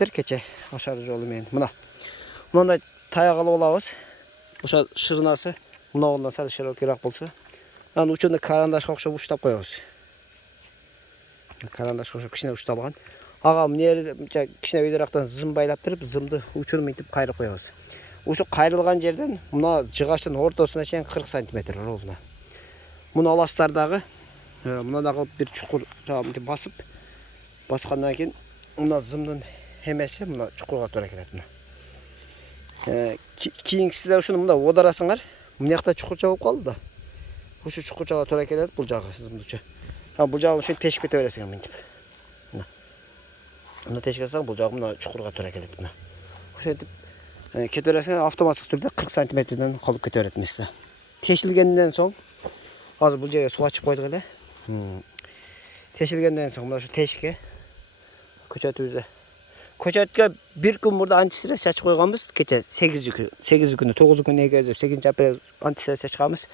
келиптир кече ашар жолу менен. Мындай таяк алып алабыз. Ошо шырынасы мынаудан сәл широкийраак болсо, анан учунда карандашка окшоп уштап коебуз. Карандашка окшоп кичине уштап алган. Ага эмне кичине үйдөрактан зым байлап туруп, зымды учуну мынтип кайрып коебуз. Ушу кайрылган жерден мына жыгачтын ортосуна чейин 40 см ровно. Муну аластар дагы, мына дагы бир чукур мынтип баскандан кийин мына зымдын эмеси мына чукурга туура келет мына. Кийинкисиде ушуну мында оодарасыңар. Мына жакта чукурча болуп калды да. Ушу чукурчага туура келет бул жагы зымдычы. Бул жагын ушинтип тешип кете бересиң мынтип. Мына тешип кетсең бул жагы мына чукурга туура келет мына. Ушинтип кете бересиң автоматтык түрдө 40 см калып кете берет мисте. Тешилгенден соң азыр бул жерге суу ачып койдук эле. Тешилгенден соң мына шу тешикке көчөтүбүздө. Көчөткө бир күн мурда антистресс чачып койганбыз. Кече 8 күнү 9 күнү эгезип 8 апрель антистресс чачканбыз.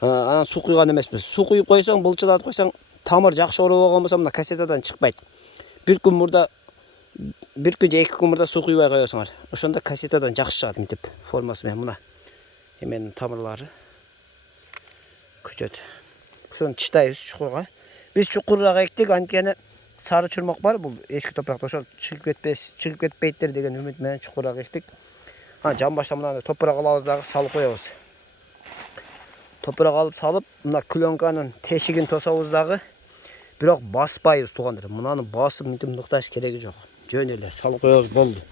Анан суу куйган эмеспиз. Суу куюп койсоң, былчылатып койсоң, тамыр жакшы ооруп болгон болсо мына кассетадан чыкпайт. Бир күн же 2 күн мурда суу куйбай коесуңар. Ошондо кассетадан жакшы чыгат мынтип формасы менен мына. Эменин тамырлары көчөт. Ошону чыштайбыз чукурга. Биз чукураак эктик, анткени сары чурмак бар бул эски топуракта. Ошол чыгып кетпейттир деген үмүт менен чукураак эктик. Жан баштан мына топурак алабыз дагы салып коебуз. Топурак алып салып, мына клёнканын тешигин тособуз дагы. Бирок баспайбыз туугандар. Мынаны басып мынтип нукташ кереги жок. Жөн эле салып коебуз болду.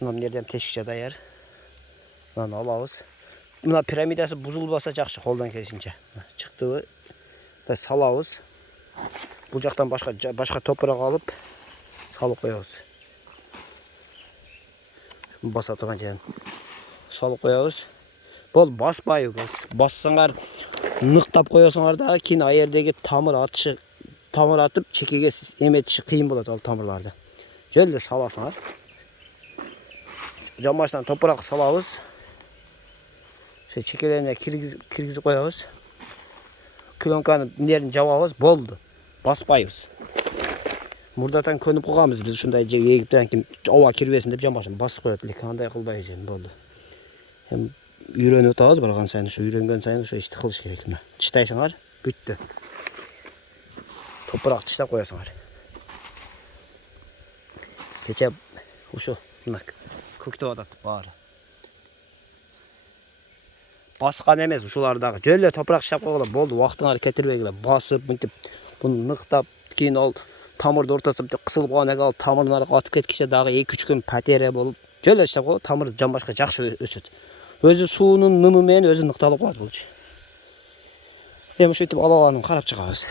Мына бу жерден тешикче даяр. Мынаны алабыз. Мына пирамидасы бузулбаса жакшы колдон келишинче. Чыктыбы? Салабыз. Бул жактан башка топурак алып салып коебуз. Баса турган жерден салып коебуз. Бол баспайбыз. Бассаңар ныктап коесуңар дагы кийин аердеги тамыр атып чекеге эметиши кыйын болот ал тамырларды. Жөн эле саласыңар. Жан баштан топурак салабыз. Ошо чекелерине киргизип коебуз. Клёнканы нерин жабабыз, болду. Баспайбыз. Мурдатан көнүп калганбыз биз ушундай жерге эгиптен кийин аба кирбесин деп жан баштан басып коет элек. Андай кылбай жөн болду. Эми үйрөнүп атабыз барган сайын, ушу үйрөнгөн сайын ушу ишти кылыш керек. Мына чыштайсыңар, бүттү. Топурак чыштап коесуңар. Кече ушу мына көктөп атат баары. Баскан эмес ушулар дагы. Жөн эле топурак чыштап койгула болду. Убактыңарды кетирбегиле. Басып, мынтип буну ныктап, кийин ал тамырды ортосунда кысылып калган эки ал тамырдын аркы атып кеткиче дагы 2-3 күн патерия болуп, жөн эле чыштап койгула, тамыр жан башка жакшы өсөт. Өзү суунун нымы менен өзү ныкталып калат булчу. Эми ушинтип алып алганын карап чыгабыз.